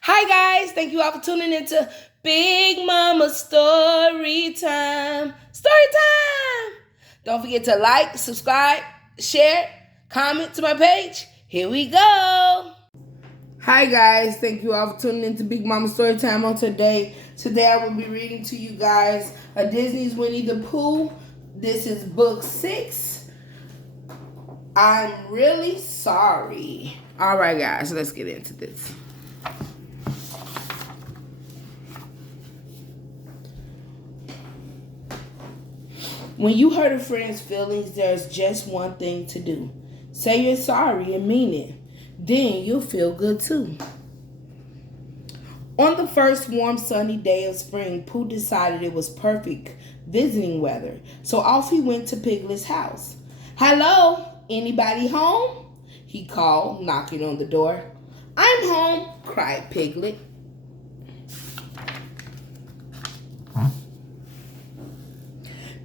Hi guys, thank you all for tuning into Big Mama Story Time. Story time! Don't forget to like, subscribe, share, comment to my page. Here we go. Hi guys, thank you all for tuning into Big Mama Story Time on today. Today I will be reading to you guys a Disney's Winnie the Pooh. This is book 6. I'm really sorry. All right guys, let's get into this. When you hurt a friend's feelings, there's just one thing to do. Say you're sorry and mean it. Then you'll feel good too. On the first warm sunny day of spring, Pooh decided it was perfect visiting weather. So off he went to Piglet's house. "Hello, anybody home?" he called, knocking on the door. "I'm home," cried Piglet.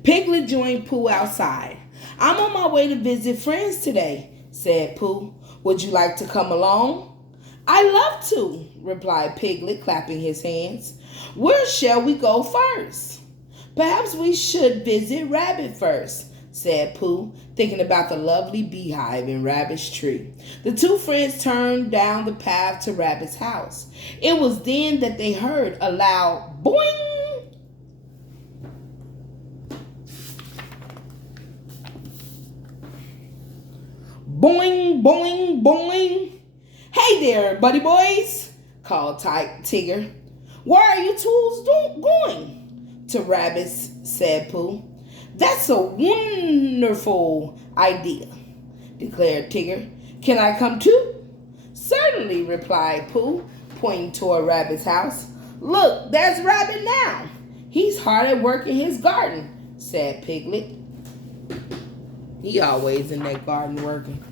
Piglet joined Pooh outside. "I'm on my way to visit friends today," said Pooh. "Would you like to come along?" "I'd love to," replied Piglet, clapping his hands. "Where shall we go first?" "Perhaps we should visit Rabbit first," said Pooh, thinking about the lovely beehive in Rabbit's tree. The two friends turned down the path to Rabbit's house. It was then that they heard a loud boing. Boing, boing, boing. "Hey there, buddy boys," called Tigger. "Where are you tools going?" "To Rabbit's," said Pooh. "That's a wonderful idea," declared Tigger. "Can I come too?" "Certainly," replied Pooh, pointing toward Rabbit's house. "Look, there's Rabbit now. He's hard at work in his garden," said Piglet. He always in that garden working.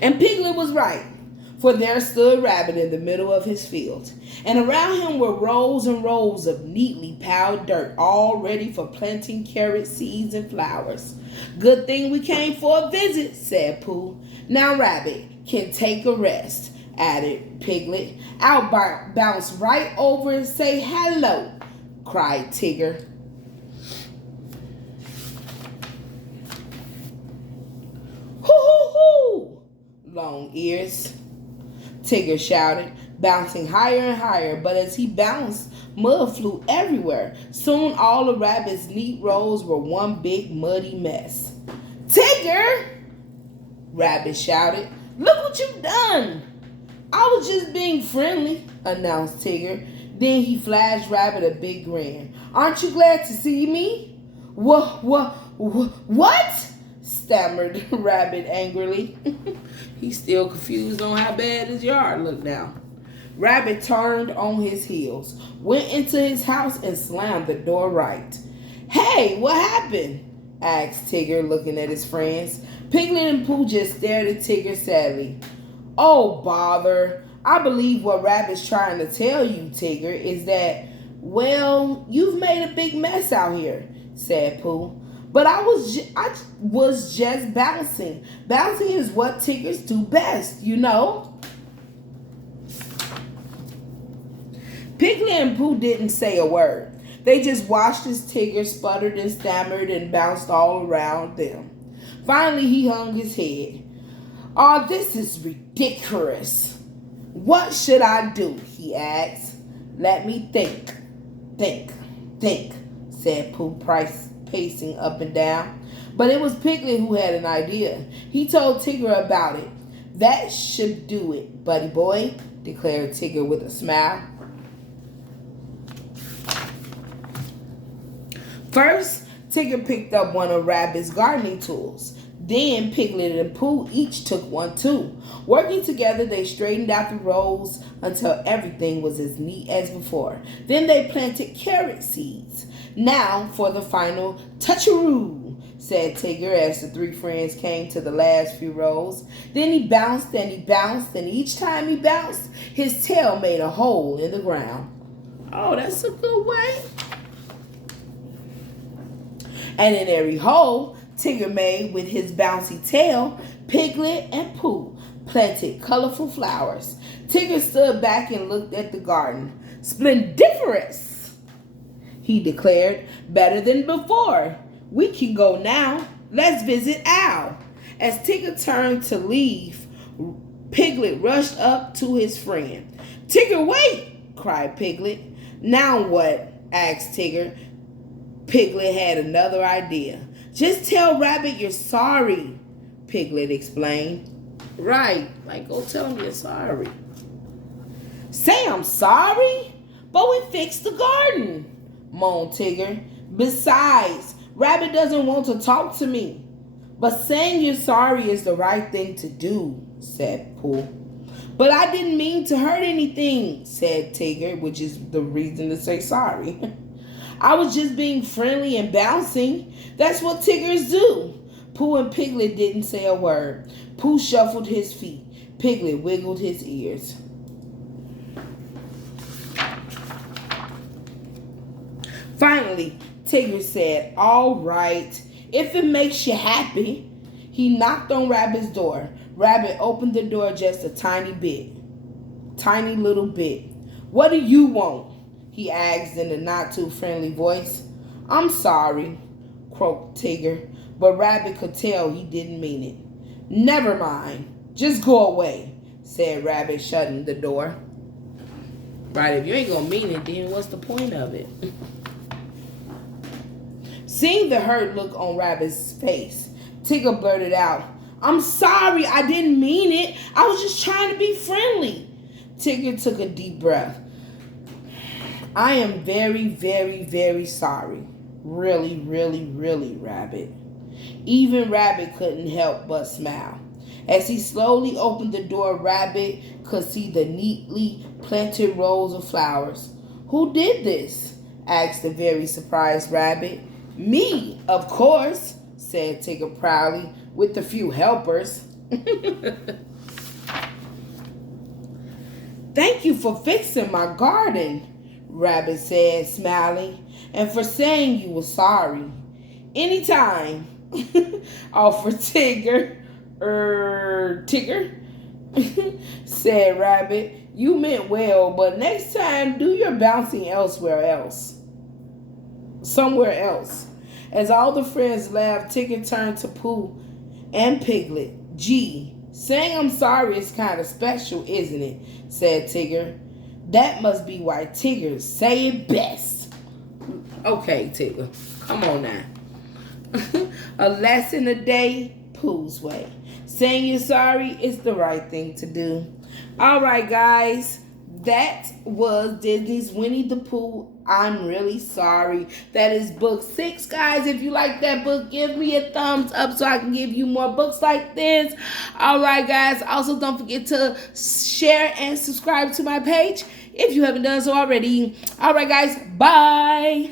And Piglet was right, for there stood Rabbit in the middle of his field, and around him were rows and rows of neatly piled dirt, all ready for planting carrot seeds and flowers. "Good thing we came for a visit," said Pooh. "Now Rabbit can take a rest," added Piglet. "I'll bounce right over and say hello," cried Tigger. "Hoo-hoo-hoo! Long ears," Tigger shouted, bouncing higher and higher. But as he bounced, mud flew everywhere. Soon all of Rabbit's neat rows were one big muddy mess. "Tigger!" Rabbit shouted. "Look what you've done!" "I was just being friendly," announced Tigger. Then he flashed Rabbit a big grin. "Aren't you glad to see me?" What? Stammered Rabbit angrily. He's still confused on how bad his yard looked now. Rabbit turned on his heels, went into his house, and slammed the door right. "Hey, what happened?" asked Tigger, looking at his friends. Piglet and Pooh just stared at Tigger sadly. "Oh, bother. I believe what Rabbit's trying to tell you, Tigger, is that, well, you've made a big mess out here," said Pooh. "But I was just bouncing. Bouncing is what Tiggers do best, you know." Piglet and Pooh didn't say a word. They just watched as Tigger sputtered and stammered and bounced all around them. Finally, he hung his head. "Oh, this is ridiculous. What should I do?" he asked. "Let me think, think," said Pooh, pacing up and down. But it was Piglet who had an idea. He told Tigger about it. "That should do it, buddy boy," declared Tigger with a smile. First, Tigger picked up one of Rabbit's gardening tools. Then Piglet and Pooh each took one too. Working together, they straightened out the rows until everything was as neat as before. Then they planted carrot seeds. "Now for the final touch-a-roo," said Tigger as the three friends came to the last few rows. Then he bounced and he bounced, and each time he bounced, his tail made a hole in the ground. Oh, that's a good way. And in every hole Tigger made with his bouncy tail, Piglet and Pooh planted colorful flowers. Tigger stood back and looked at the garden. Splendiferous, he declared. Better than before. We can go now. Let's visit Al. As Tigger turned to leave, Piglet rushed up to his friend. Tigger, wait! Cried Piglet. Now what? Asked Tigger. Piglet had another idea. Just tell Rabbit you're sorry, Piglet explained. Right, like go tell him you're sorry. Say I'm sorry? But we fixed the garden, moaned Tigger. Besides, Rabbit doesn't want to talk to me. But saying you're sorry is the right thing to do, said Pooh. But I didn't mean to hurt anything, said Tigger, which is the reason to say sorry. I was just being friendly and bouncing. That's what Tiggers do. Pooh and Piglet didn't say a word. Pooh shuffled his feet. Piglet wiggled his ears. Finally, Tigger said, all right, if it makes you happy. He knocked on Rabbit's door. Rabbit opened the door just a tiny little bit. What do you want? He asked in a not too friendly voice. I'm sorry, croaked Tigger, but Rabbit could tell he didn't mean it. Never mind, just go away, said Rabbit, shutting the door. Right, if you ain't gonna mean it, then what's the point of it? Seeing the hurt look on Rabbit's face, Tigger blurted out, I'm sorry, I didn't mean it. I was just trying to be friendly. Tigger took a deep breath. I am very, very, very sorry. Really, really, really, Rabbit. Even Rabbit couldn't help but smile. As he slowly opened the door, Rabbit could see the neatly planted rows of flowers. Who did this? Asked the very surprised Rabbit. Me, of course, said Tigger proudly, with a few helpers. Thank you for fixing my garden, Rabbit said, smiling, and for saying you were sorry. Anytime, offered Tigger. Tigger, said Rabbit. You meant well, but next time do your bouncing somewhere else. As all the friends laughed, Tigger turned to Pooh and Piglet. Gee, saying I'm sorry is kind of special, isn't it? Said Tigger. That must be why Tiggers say it best. Okay, Tigger, come on now. A lesson a day, Pooh's way. Saying you're sorry is the right thing to do. All right, guys. That was Disney's Winnie the Pooh, I'm Really Sorry. That is book 6, guys. If you like that book, give me a thumbs up so I can give you more books like this. All right, guys. Also, don't forget to share and subscribe to my page if you haven't done so already. All right, guys. Bye.